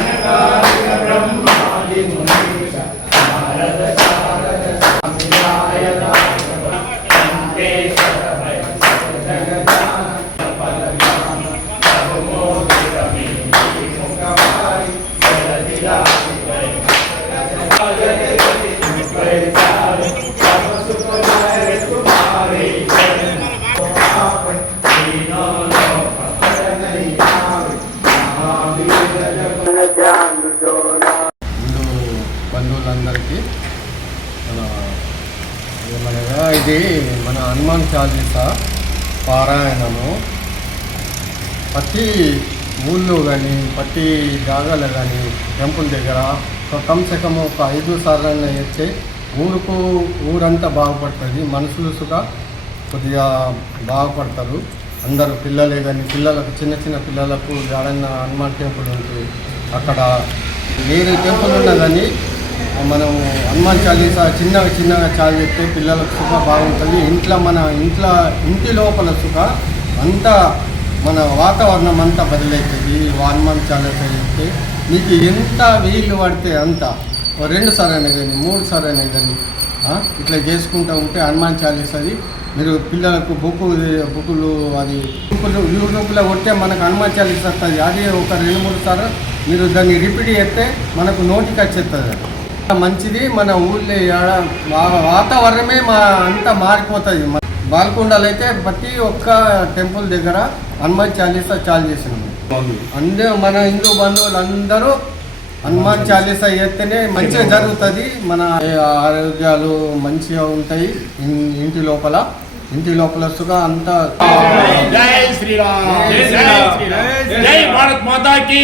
హిందూ బంధువులందరికీ మన ఏమనగా ఇది మన హనుమాన్ చాలీస పారాయణము. ప్రతి ఊళ్ళో కానీ ప్రతి జాగాలో కానీ టెంపుల్ దగ్గర ఒక ఒక ఐదు సార్లు వచ్చే ఊరుకు ఊరంతా బాగుపడుతుంది. మనుషులు సుగా కొద్దిగా బాగుపడతారు. అందరూ పిల్లలే కానీ పిల్లలకు చిన్న చిన్న పిల్లలకు ఏడన్నా హనుమాన్ టెంపుల్ ఉంటుంది అక్కడ వేరే టెంపుల్ ఉన్నా కానీ మనం హనుమాన్ చాలీసా చిన్నగా చిన్నగా చాలు చెప్తే పిల్లలకు సుఖ బాగుంటుంది. ఇంట్లో మన ఇంట్లో ఇంటి లోపల సుఖ అంతా మన వాతావరణం అంతా బదిలవుతుంది హనుమాన్ చాలీసా చెప్తే మీకు ఎంత వీలు పడితే అంత. రెండు సార్ అయినా కానీ మూడు సార్లు కానీ ఇట్లా చేసుకుంటూ ఉంటే హనుమాన్ చాలీసాది మీరు పిల్లలకు బుక్ బుక్కులు అది బుక్కులు యూట్యూబ్లో కొట్టే మనకు హనుమాన్ చాలీస్ వస్తుంది. అది ఒక రెండు మూడు సార్లు మీరు దాన్ని రిపీట్ చేస్తే మనకు నోటికి వచ్చేస్తుంది మంచిది మన ఊళ్ళో వాతావరణమే మా అంతా మారిపోతుంది. బాల్కొండలు అయితే ప్రతి ఒక్క టెంపుల్ దగ్గర హనుమాన్ చాలీసా చాలు చేసింది అందరూ మన హిందూ బంధువులు అందరూ హనుమాన్ చాలీసా చేస్తేనే మంచిగా జరుగుతుంది. మన ఆరోగ్యాలు మంచిగా ఉంటాయి ఇన్- ఇంటి లోపల. ఇంటి లోపల సుగా అంతా జై శ్రీరామ్. జై శ్రీరామ్. జై భారత్ మాతా కీ